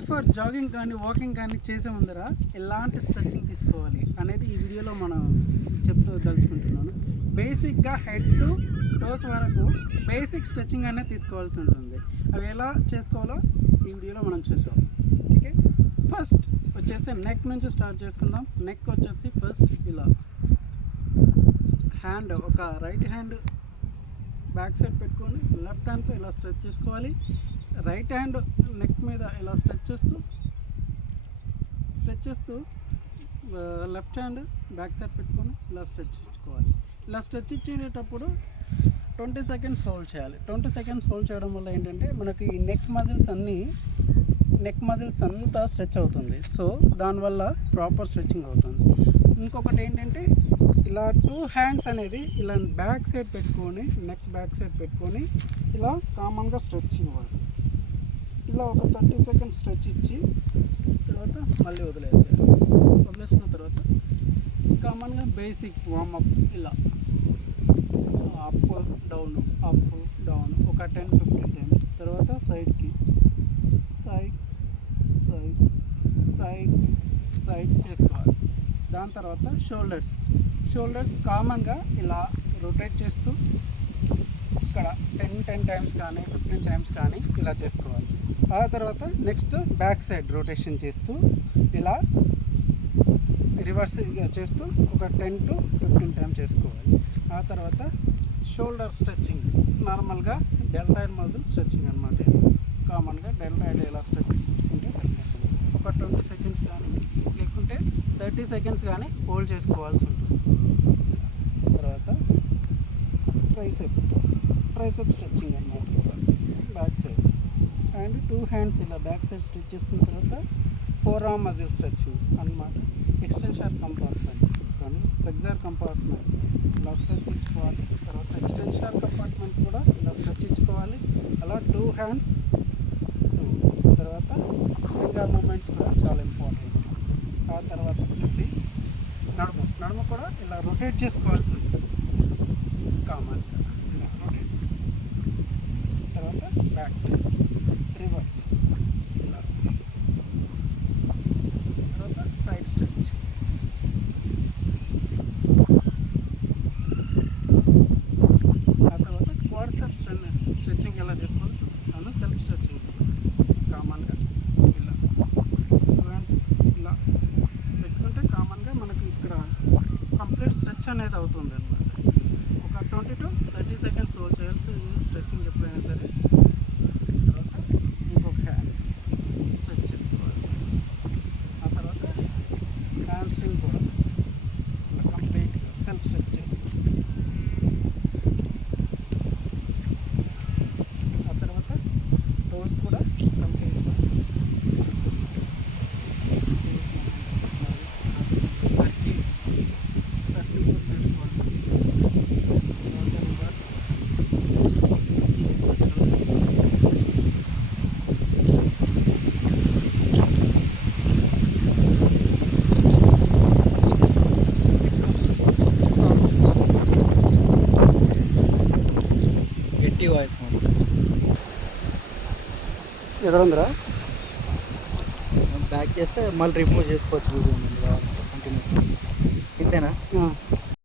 Before jogging కానీ walking కానీ చేసే ముందర ఎలాంటి స్ట్రెచ్చింగ్ తీసుకోవాలి అనేది ఈ వీడియోలో మనం చెప్తూ దలుచుకుంటున్నాను. బేసిక్గా హెడ్ టు టోస్ వరకు బేసిక్ స్ట్రెచ్చింగ్ అనేది తీసుకోవాల్సి ఉంటుంది. అవి ఎలా చేసుకోవాలో ఈ వీడియోలో మనం చూద్దాం. ఓకే, ఫస్ట్ వచ్చేసి నెక్ నుంచి స్టార్ట్ చేసుకుందాం. నెక్ వచ్చేసి ఫస్ట్ ఇలా హ్యాండ్, ఒక రైట్ హ్యాండ్ బ్యాక్ సైడ్ పెట్టుకొని లెఫ్ట్ హ్యాండ్తో ఇలా స్ట్రెచ్ చేసుకోవాలి. రైట్ హ్యాండ్ నెక్ మీద ఇలా స్ట్రెచ్ చేస్తూ లెఫ్ట్ హ్యాండ్ బ్యాక్ సైడ్ పెట్టుకొని ఇలా స్ట్రెచ్ ఇచ్చుకోవాలి. ఇలా స్ట్రెచ్ ఇచ్చేటప్పుడు 20 సెకండ్స్ హోల్డ్ చేయాలి. 20 సెకండ్స్ హోల్డ్ చేయడం వల్ల ఏంటంటే మనకి ఈ నెక్ మజిల్స్ అంతా స్ట్రెచ్ అవుతుంది. సో దానివల్ల ప్రాపర్ స్ట్రెచ్చింగ్ అవుతుంది. ఇంకొకటి ఏంటంటే ఇలా 2 హ్యాండ్స్ అనేది ఇలా బ్యాక్ సైడ్ పెట్టుకొని, నెక్ బ్యాక్ సైడ్ పెట్టుకొని ఇలా కామన్గా స్ట్రెచ్ ఇవ్వాలి. ఇలా ఒక 30 సెకండ్స్ స్ట్రెచ్ ఇచ్చి తర్వాత మళ్ళీ వదిలేసిన తర్వాత కామన్గా బేసిక్ వార్మప్ ఇలా అప్ డౌన్ ఒక 10-15 టైమ్స్. తర్వాత సైడ్ చేసుకోవాలి. దాని తర్వాత షోల్డర్స్ కామన్గా ఇలా రొటేట్ చేస్తూ ఇక్కడ 10 టైమ్స్ కానీ 15 టైమ్స్ కానీ ఇలా చేసుకోవాలి. ఆ తర్వాత నెక్స్ట్ బ్యాక్ సైడ్ రొటేషన్ చేస్తూ ఇలా రివర్స్ చేస్తూ ఒక 10-15 టైమ్స్ చేసుకోవాలి. ఆ తర్వాత షోల్డర్ స్ట్రెచ్చింగ్, నార్మల్గా డెల్టాయిడ్ మజిల్ స్ట్రెచ్చింగ్ అనమాట. కామన్గా డెల్టాయిడ్ ఇలా స్ట్రెచ్ చేసుకుంటే సరిపోతుంది. ఒక 20 సెకండ్స్ కానీ లేకుంటే 30 సెకండ్స్ కానీ హోల్డ్ చేసుకోవాల్సి ఉంటుంది. తర్వాత ట్రైసెప్ స్ట్రెచ్చింగ్ అన్నమాట, బ్యాక్ సైడ్ అండ్ 2 హ్యాండ్స్ ఇలా బ్యాక్ సైడ్ స్ట్రెచ్ చేసుకున్న తర్వాత ఫోర్ ఆర్మ్ మజిల్ స్ట్రెచ్చింగ్ అన్నమాట. ఎక్స్టెన్షన్ కంపార్ట్మెంట్ కానీ ఫ్లెక్సర్ కంపార్ట్మెంట్ ఇలా స్ట్రెచ్ ఇచ్చుకోవాలి. తర్వాత ఎక్స్టెన్షన్ కంపార్ట్మెంట్ కూడా ఇలా స్ట్రెచ్ ఇచ్చుకోవాలి. అలా 2 హ్యాండ్స్ తర్వాత ఫింగర్ మూమెంట్స్ కూడా చాలా ఇంపార్టెంట్. ఆ తర్వాత వచ్చేసి నడుము కూడా ఇలా రొటేట్ చేసుకోవాల్సి ఉంటుంది కామన్గా. ఇలా రొటేట్ తర్వాత బ్యాక్ సైడ్ రివర్స్ ఇలా, తర్వాత సైడ్ స్ట్రెచ్. ఆ తర్వాత క్వాడ్రిసెప్స్ స్ట్రెచ్చింగ్ ఎలా చేసుకోవాలో చూపిస్తాను. సెల్ఫ్ స్ట్రెచ్చింగ్ కామన్గా ఇలా 2 హ్యాండ్స్ ఇలా పెట్టుకుంటే కామన్గా మనకి ఇక్కడ కంప్లీట్ స్ట్రెచ్ అనేది అవుతుంది అన్నమాట. ఒక 20-30 సెకండ్స్ హోల్డ్ చేయాల్సి స్ట్రెచ్చింగ్ ఎప్పుడైనా సరే. తర్వాత ఇంకొక హ్యాండ్ స్ట్రెచ్ చేసుకోవాల్సి. ఆ తర్వాత హ్యాండ్ స్ట్రింగ్ కూడా ఇలా కంప్లీట్గా సెల్ఫ్ స్ట్రెచ్ చేసుకోవచ్చు. ఆ తర్వాత టోస్ కూడా కంప్లీట్గా 30 చేసుకోవాల్సి. గట్టి వాయిస్ ఎదురుందిరా బ్యాక్ చేస్తే మళ్ళీ రిమూవ్ చేసుకోవచ్చు. కంటిన్యూస్గా ఇంతేనా?